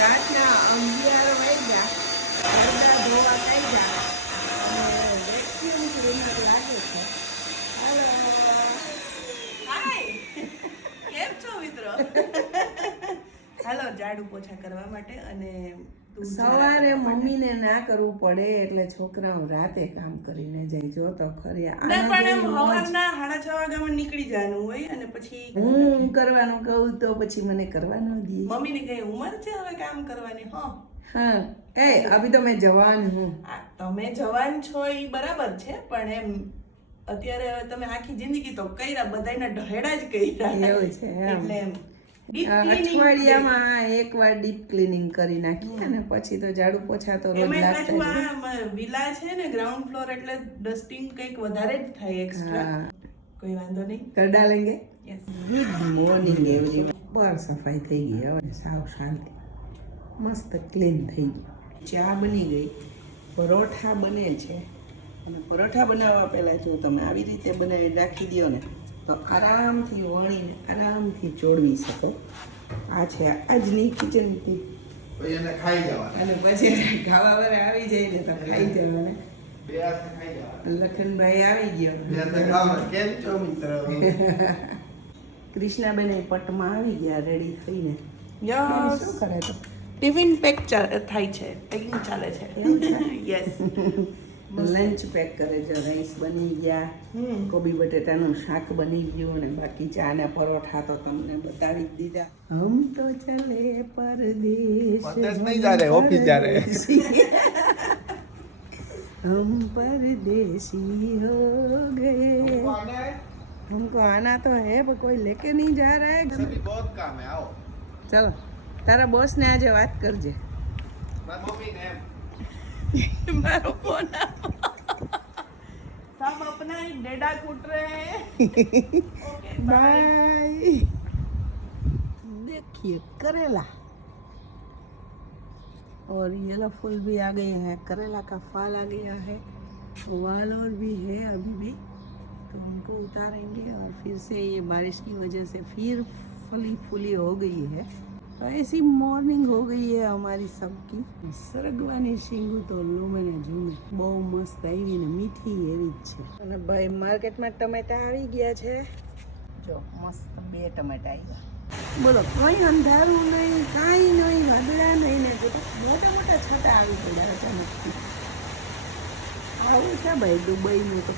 રાતના 11 વાગ્યા, ઘરડા ધોવા કાઢ્યા અને વેક્યુમ ક્લીનર લાગે છે. હાય, કેમ છો મિત્રો? હાલો ઝાડુ પોછા કરવા માટે. અને સવારે મમ્મીને ના કરવું પડે એટલે છોકરાઓ રાતે કામ કરીને જાય. જો તો ખરી પણ એમ સવારના 6:30 વાગ્યામાં નીકળી જવાનું હોય અને પછી હું કરવાનું કહું તો પછી મને કરવાનું દે. મમ્મીની કઈ ઉંમર છે હવે કામ કરવાની? હા, એ અભી તો મેં જવાન હું. તમે જવાન છો એ બરાબર છે, પણ એમ અત્યારે તમે આખી જિંદગી તો કર્યા, બધાયના ઢહેડા જ કર્યા. એવું છે એટલે એમ અઠવાડિયામાં એકવાર ડીપ ક્લીનિંગ કરી નાખી અને પછી તો ઝાડુ પોછા તો રોજ લાગતા જ. વિલા છે ને ગ્રાઉન્ડ ફ્લોર એટલે ડસ્ટિંગ કંઈક વધારે જ થાય એક્સ્ટ્રા. કોઈ વાંધો નહીં, કર ડાલેંગે. Good morning every. બહાર સફાઈ થઈ ગઈ, હવે સાવ શાંતિ, મસ્ત ક્લીન થઈ ગઈ. ચા બની ગઈ, પરોઠા બને છે અને પરોઠા બનાવવા પહેલાં જો તમે આવી રીતે બનાવી રાખી દો ને તો આરામથી વણીને આરામથી ચોળવી શકો. આ છે આજની કિચન ટીપ. એને ખાઈ જવાના અને પછી ખાવાવાળા આવી જાય ને તો ખાઈ જવાના. બે હાથે ખાઈ જવાના. લખનભાઈ આવી બે હાથે ખાવાના. કેમ છો મિત્ર? ગયો. કૃષ્ણાબેન પટમાં આવી ગયા રેડી થઈને. શું કરે તો ટિફિન પેક થાય છે, પેકિંગ ચાલે છે. યસ, લંચ પેક કરે છે. રાઈસ બની ગયા, કોબી બટેટાનું શાક બની ગયું અને બાકી ચા ને પરોઠા તો તમને બતાવી જ દીધા. હમ તો ચલે પરદેશ, પરદેશ નહીં જા રહે, ઓફિસ જા રહે. हम परदेसी हो गए, हमको आना तो है पर कोई लेके नहीं जा रहा है. सभी बहुत काम है, आओ. चलो તારા બોસ ને આજે વાત કરજે. મારી મમ્મી ને એમ मारो फोन सब अपना ही डेडा कूट रहे हैं. Okay bye. देखिए करेला और येलो फूल भी आ गए हैं, करेला का फल आ गया है, वाल और भी है अभी भी, तो उनको उतारेंगे और फिर से ये बारिश की वजह से फिर फली फूली हो गई है. तो ऐसी मॉर्निंग हो गई है हमारी सबकी. સરગવાની શીંગું તો લૂમે ને ઝૂમે બહુ મસ્ત આવી ને મીઠી એવી જ છે. અને ભાઈ માર્કેટમાં ટમેટા આવી ગયા છે. જો મસ્ત 2 ટમેટા આવ્યા. બોલો કોઈ અંધારું નહીં, કાંઈ નહીં, વાદળા નહીં ને મોટા મોટા છટા આવી પડ્યા અચાનકથી. આવું છે ભાઈ દુબઈનું તો.